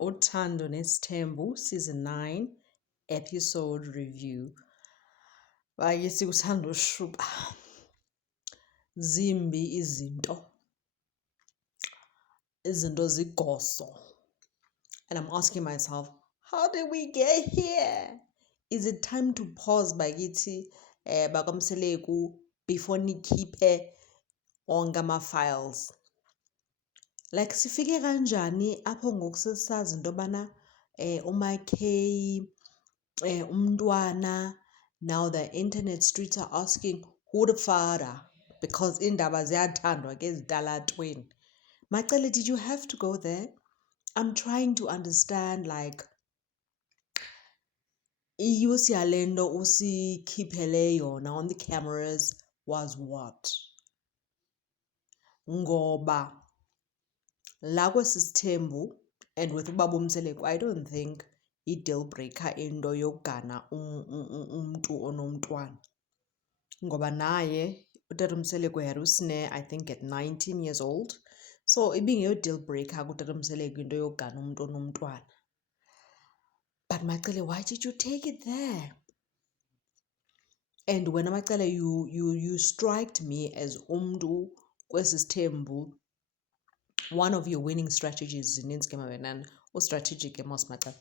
Uthando Nesithembu, Season 9, Episode Review. Bakithi kuthanda ushuba. Zimbi izinto. Izinto zigoso. And I'm asking myself, how did we get here? Is it time to pause bakithi bakamseleku before nikhiphe onke ama-files? Like sifike kanjani apho ngoku sesisazi into yobana uMackay umntwana, now the internet streets are asking who the father, because iindaba ziyathandwa ke ezitalatweni. Macele, did you have to go there? I'm trying to understand, like, use yale nto usikhiphele yona on the cameras was what? Ngoba la kwesi sithembu, and with ubaba uMseleku, I don't think i-deal breaker into yokugana umntu onomntwana. Ngoba naye utata uMseleku had usine, I think at 19 years old. So ibingeyo-deal breaker kutata uMseleku into yokugana umntu onomntwana. But Macele, why did you take it there? And when Macele, you striked me as umntu kwesi sithembu. One of your winning strategies zininzi ke mabenana strategic ke mos Macele.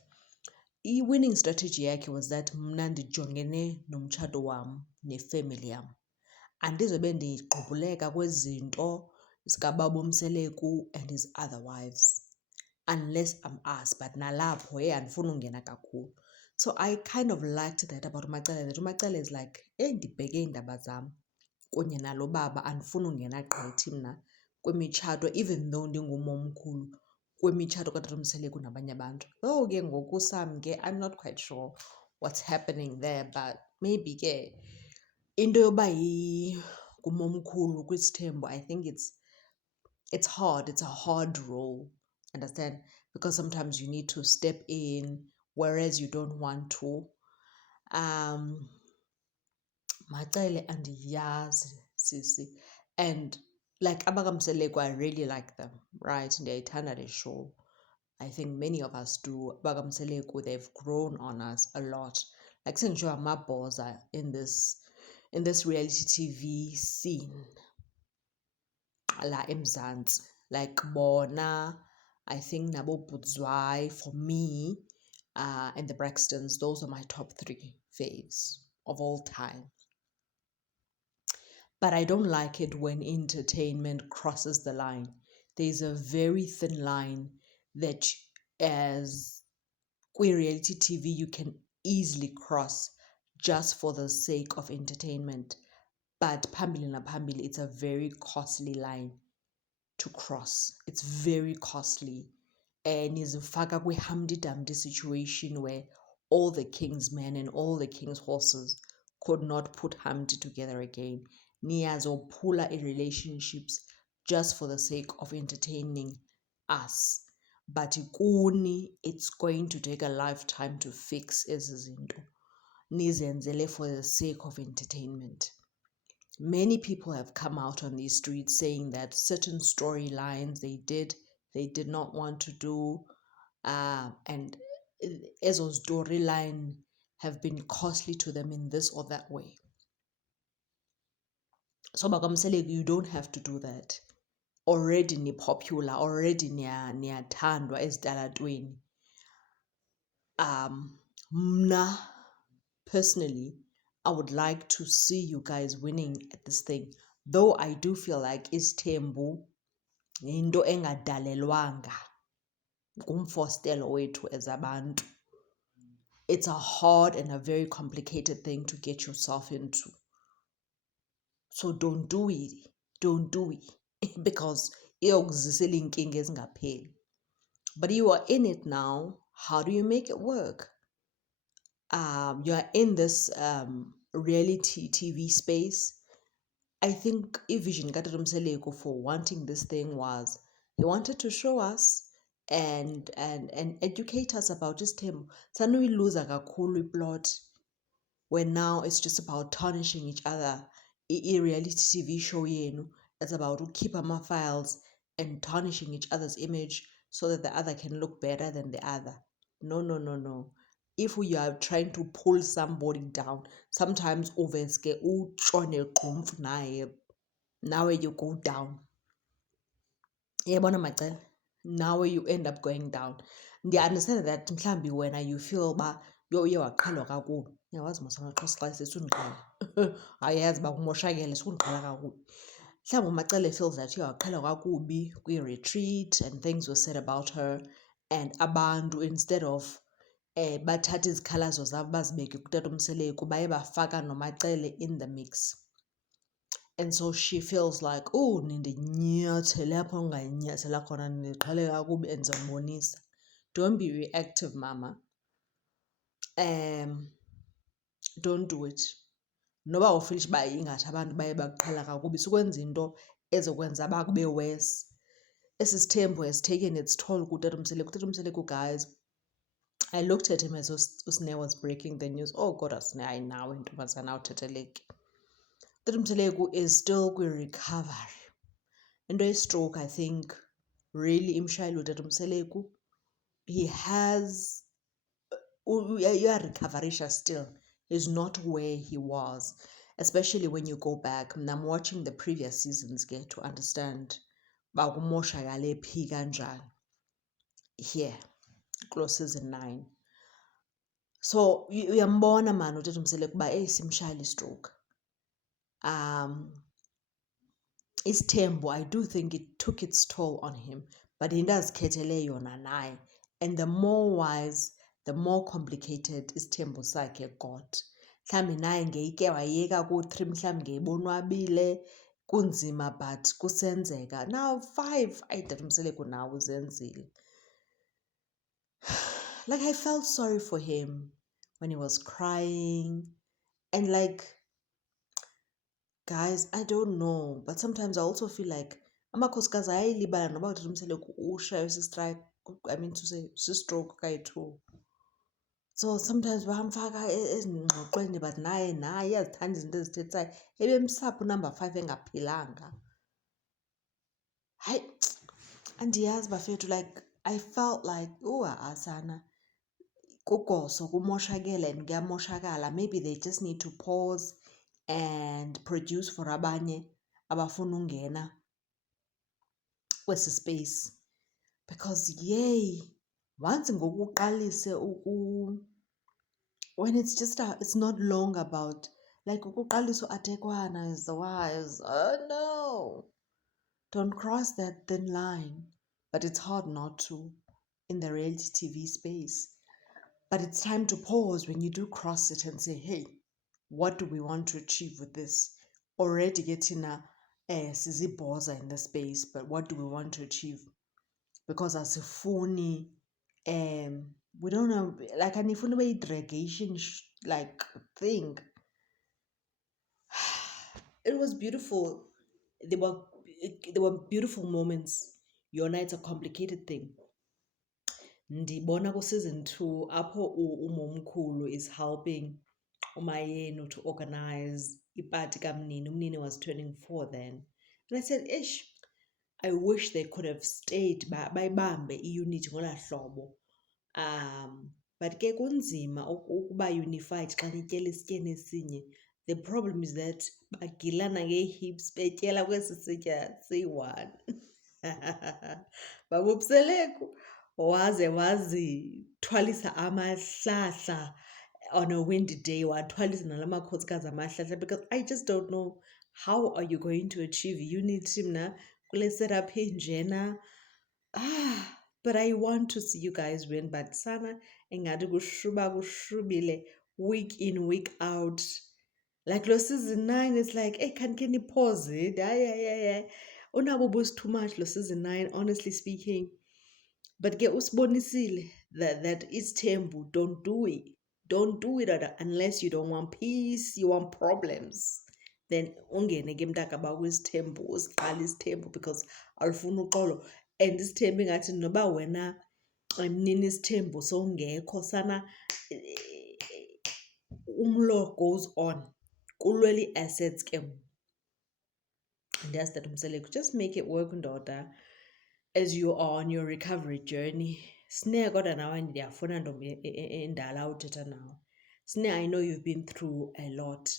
I-winning strategy yakhe was that mna ndijongene nomtshato wam nefemeli yam. Andizobe ndigqubuleka kwezinto zikababa uMseleku and his other wives, unless I'm asked. But nalapho andifuni ungena kakhulu. So I kind of liked that about Macele, that Macele is like, ndibheke iindaba zam kunye nalo baba, andifuni ungena gqithi mna kwimitshato, even though ndingumomkhulu kwimitshato katata uMseleku nabanye abantu. Though ke ngoku sam ke I'm not quite sure what's happening there, but maybe ke into yoba ngumomkhulu kwisithembu, I think it's hard. It's a hard role, understand? Because sometimes you need to step in, whereas you don't want to. Macele andiyazi sisi, and like abakamseleku, I really like them, right? Ndiyayithanda le show. I think many of us do. Abakamseleku, they've grown on us a lot. Like sendisho amabhoza in this reality TV scene la eMzantsi, like bona, I think nabo Budzwai, for me, and the Braxtons, those are my top 3 faves of all time. But I don't like it when entertainment crosses the line. There's a very thin line that as queer reality TV you can easily cross just for the sake of entertainment. But phambili naphambili, it's a very costly line to cross. It's very costly. And izifaka kwi-humpty-dumpty situation where all the king's men and all the king's horses could not put Humpty together again. Niyazophula relationships just for the sake of entertaining us. But kuni, it's going to take a lifetime to fix ezi zinto. Nizenzele for the sake of entertainment. Many people have come out on these streets saying that certain storylines they did not want to do, and ezo storyline have been costly to them in this or that way. So bakamseleku, you don't have to do that. Already ni popular, already niyathandwa ezitalatweni. Mna personally, I would like to see you guys winning at this thing. Though I do feel like isithembu into engadalelwanga ngumfostelo wethu as abantu. It's a hard and a very complicated thing to get yourself into. So don't do it. Don't do it. Because iyokuzisela iinkinga ezingapheli. But you are in it now. How do you make it work? You are in this reality TV space. I think vision katata uMseleku for wanting this thing was he wanted to show us and educate us about isithembu. Sanuyiluza kakhulu iplot where now it's just about tarnishing each other. I-reality TV show yenu, it's about to keep ama-files and tarnishing each other's image so that the other can look better than the other. No, no, no, no. If you are trying to pull somebody down, sometimes uveske utshone gqumfu naye, now you go down. Yabona macela, now you end up going down. Ndiya-understand that mhlawumbi wena you feel uba uye waqhelwa kakubi. Uyawazi mos amaXhosa xa esithi undiqhela. Awuyazi uba kumoshakele sukundiqhela kakubi. Mhlawumbi umacele feels that uye waqhelwa kakubi kwi-retreat and things were said about her, and abantu instead of bathatha izikhalazo zabo bazibeke kutata uMseleku baye bafaka nomacele in the mix. And so she feels like, oh, nindinyathele apho ungayinyathela khona, nindiqhele kakubi and ndizonibonisa. Don't be reactive, mama. Don't do it. Noba ufilisha uba ingathi abantu baye bakuqhela kakubi, sukwenza into ezokwenza bakube worse. Esi sithembu has taken its toll kutata uMseleku. Utata uMseleku, guys, I looked at him as Usne was breaking the news. Oh God, Usne, I now intombazana uthetheleki. Utata uMseleku is still kwi-recovery. Into ye-stroke, I think, really imshayile utata uMseleku. He has, uyarikavarisha still. He's not where he was, especially when you go back. And I'm watching the previous seasons to understand uba kumoshakale phi kanjani here, close season 9. So uyambona man utata uMseleku uba simshayile i-stroke. Isithembu, I do think it took its toll on him, but into azikhethele yona naye. And the more wise, the more complicated isithembu sakhe got. Mhlawumbi naye ngeyike wayeka ku-3, mhlawumbi ngeyibonwabile kunzima, but kusenzeka. Now 5, ayitata uMseleku nawe uzenzile. Like, I felt sorry for him when he was crying, and like, guys, I don't know, but sometimes I also feel like amakhosikazi ayayilibala noba utata uMseleku ushaywe si-strike, I mean to say si-stroke kayi-2. So sometimes bayamfaka ezingxoxweni, but naye iyazithanda izinto ezithethayo. Ebemsapho number 5 engaphilanga. Hayi, andiyazi bafethu, like, I felt like, asana, kugoso, kumoshakele and kuyamoshakala. Maybe they just need to pause and produce for abanye abafuna ungena kwesi space, because yay, once ngoku uqalise when it's just it's not long about, like, ukuqalisa uAtekwana is the wise. Oh no, don't cross that thin line. But it's hard not to in the reality TV space. But it's time to pause when you do cross it and say, hey, what do we want to achieve with this? Already getting a sizibhoza in the space, but what do we want to achieve? Because as a phony, we don't know, like, an ifuna dragation like thing. It was beautiful. There were beautiful moments. Yona, it's a complicated thing. Ndibona ku-season 2 apho umomkhulu is helping uMayeni to organize ipati kamnini. Umnini was turning 4 then. And I said, ish, I wish they could have stayed bayibambe i-unity ngolaa hlobo. But ke kunzima ukuba unified xa nityela isityeni esinye. The problem is that bagilana ngee-hips betyela kwesi sitya siyi-1. Baba uMseleku waze wazithwalisa amahlahla on a windy day, wathwalisa nala makhosikazi amahlahla, because I just don't know how are you going to achieve unity mna kule setup enjena. But I want to see you guys win, but sana engathi kushrubile week in, week out. Like lo season 9, it's like, hey, can you pause it? Yeah. Unabo boost too much lo season 9, honestly speaking. But ke usibonisile that isithembu, don't do it. Don't do it unless you don't want peace, you want problems. Then ungene ke mntaka kwisithembu, usiqala isithembu because alufuna uxolo. And isithembu ingathi noba wena mnini isithembu sowungekho sana, umlo goes on. Kulwela assets ke. Ndiyazi that Umseleku, just make it work, ndoda. as you are on your recovery journey, Sneh, kodwa nawe ndiyafuna ntombi endala uthetha nawe. Sneh, I know you've been through a lot.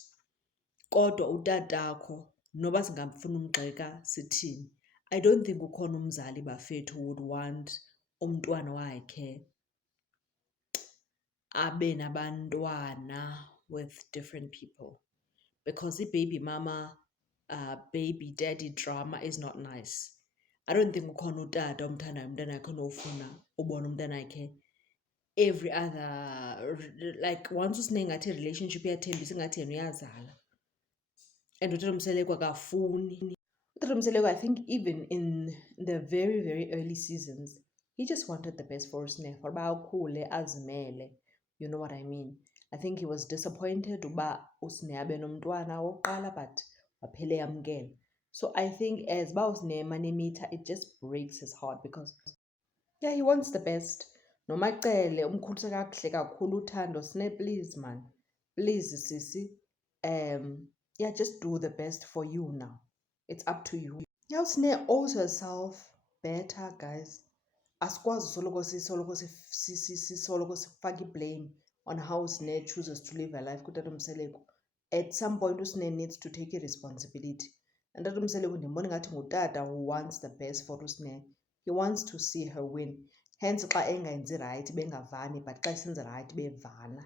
Kodwa utatakho noba singafuna umgxeka sithini, I don't think ukhona umzali bafethu would want umntwana wakhe abe nabantwana with different people, because i-baby mama baby daddy drama is not nice. I don't think ukhona utata omthandayo umntana wakhe onofuna ubona umntana wakhe every other, like once usine ngathi relationship iyathembisa ingathi yena uyazala and uTatomseleko akafuni. uTatomseleko, I think even in the very, very early seasons, he just wanted the best for Sneh, for uba akhule azimele, you know what I mean. I think he was disappointed uba uSneh abe nomntwana wokuqala, but waphela eyamkela. So I think as uba uSneh emane emitha, it just breaks his heart because yeah, he wants the best. Nomacele umkhulise kakuhle kakhulu uthando. Sneh, please man, please sisi, yeah, just do the best for you now. It's up to you. Yeah, Sneh owes herself better, guys. Asikwazi soloko sifaka i-blame on how Sneh chooses to live her life kuTatomseleko. At some point, uSneh needs to take responsibility. And uTatomseleko ndimbona ngathi ngutata who wants the best for uSneh. He wants to see her win. Hence xa engenzi right bengavani, but xa esenza right bevana.